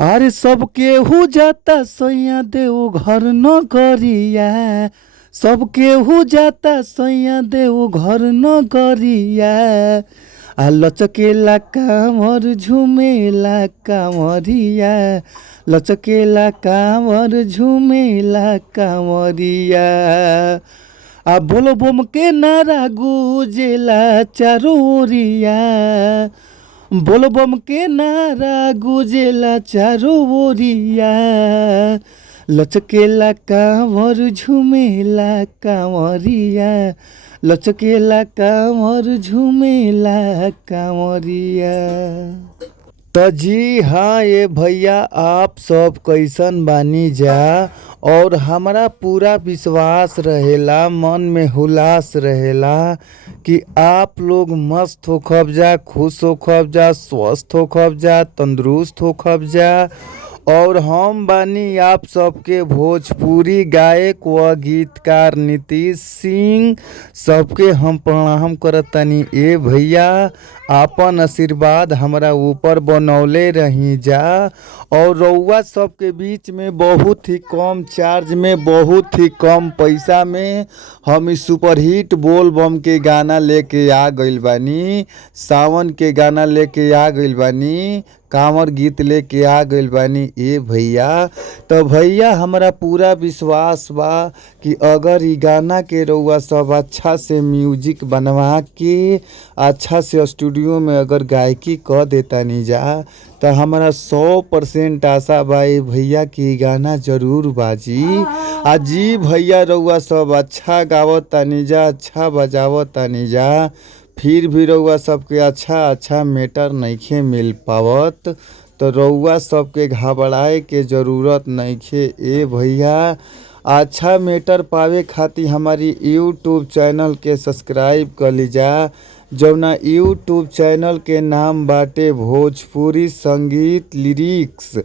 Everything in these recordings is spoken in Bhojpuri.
अरे सब केहू जाता सैया देव घर न करिया। सब केहू जाता सैया देव घर न करिया। आ लचकेला कांवर झुमेला कांवरिया। लचकेला कांवर झुमेला कांवरिया। आ बोलो बम के नारा गुजेला चारों ओरिया। बोल बम के नारा गुजेला चारों ओरिया। लचकेला कांवर झुमेला कांवरिया। लचकेला कांवर झुमेला कांवरिया। तो जी हाँ ये भैया, आप सब कैसन बानी जा। और हमारा पूरा विश्वास रहेला, मन में हुलास रहेला कि आप लोग मस्त हो खबजा, खुश हो खबजा, स्वस्थ हो खबजा, तंदुरुस्त हो खबजा। और हम बानी आप सबके भोजपुरी गायक व गीतकार नीतीश सिंह। सबके हम प्रणाम करतनी। ए भैया, आपन आशीर्वाद हमारा ऊपर बनौले रही जा। और रउआ सबके बीच में बहुत ही कम चार्ज में, बहुत ही कम पैसा में हम इस सुपरहिट बोल बम के गाना लेके आ गइल बानी। सावन के गाना लेके आ गइल बानी। कांवर गीत लेके आ गइल बानी ए भैया। तो भैया हमारा पूरा विश्वास बा कि अगर ई गाना के रउआ सब अच्छा से म्यूजिक बनवा के अच्छा से स्टूडियो में अगर गायकी क देतानी जा, तो हमारा 100% आशा बा ए भैया कि गाना जरूर बाजी। आ जी भैया, रउआ सब अच्छा गावतानी जा, अच्छा बजावतानी जा, फिर भी रउआ सबके अच्छा मैटर नइखे मिल पावत। तो रउआ सबके घबराए के ज़रूरत नइखे ए भैया। अच्छा मैटर पावे खातिर हमारी यूट्यूब चैनल के सब्सक्राइब कर लीजा, जौना यूट्यूब चैनल के नाम बाटे भोजपुरी संगीत लिरिक्स।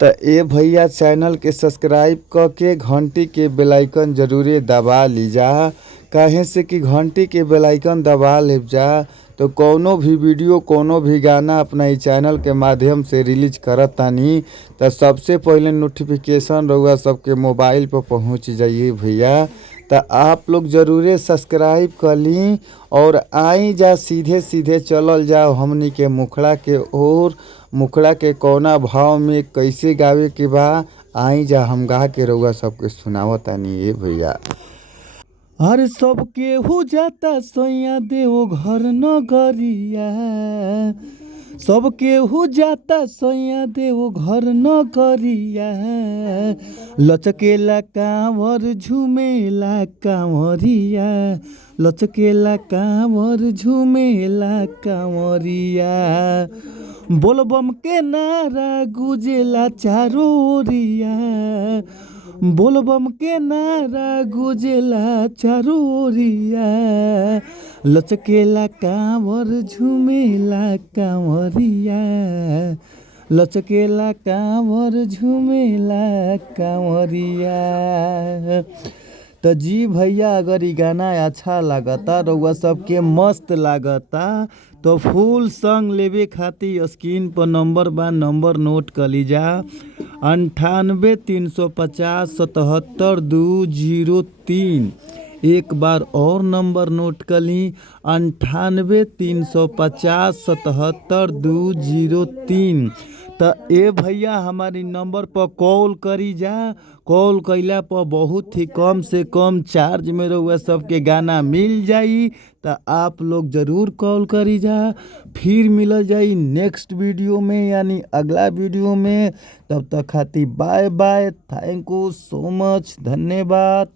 तो ए भैया, चैनल के सब्सक्राइब क के घंटी के बेल आइकन जरूरे दबा लीजा। काहे से कि घंटी के बेल आइकन दबा लेब जा तो कोनो भी वीडियो, कोनो भी गाना अपना ई चैनल के माध्यम से रिलीज करत तानी, तो सबसे पहले नोटिफिकेशन रउआ सबके मोबाइल पर पहुंच जाइए भैया। तो आप लोग ज़रूरे सब्सक्राइब कर ली और आई जा सीधे सीधे चलल जाओ हमनी के मुखड़ा के ओर। मुखड़ा के कौना भाव में कैसे गावे के बा, आई जा हम गा के रउआ सबके सुनावतानी ए भैया। अरे सब केहू जाता सैया देव घर न गरिया। सब केहू जाता सैया देव घर न गरिया। लचकेला कांवर झुमेला कांवरिया। लचकेला कांवर झुमेला कांवरिया। बोल बम के नारा गुजेला चारों ओरिया। बोल बम के नारा गुजेला चारों ओरिया। लचकेला कांवर झुमेला कांवरिया। लचकेला कांवर झुमेला कांवरिया। तो जी भैया, अगर ये गाना अच्छा लागता, रउआ सबके मस्त लागता, तो फुल सॉन्ग लेवे खातिर स्क्रीन पर नंबर बा, नंबर नोट कर लीजा। 98 350 77 203। एक बार और नंबर नोट कर ली, 98 350 77 203। तो ए भैया, हमारी नंबर पर कॉल करी जा। कॉल कैला पर बहुत ही कम से कम चार्ज में रउआ सबके गाना मिल जाई। तो आप लोग ज़रूर कॉल करी जा। फिर मिल जाई नेक्स्ट वीडियो में, यानी अगला वीडियो में। तब तक खातिर bye bye. Thank you so much, धन्यवाद।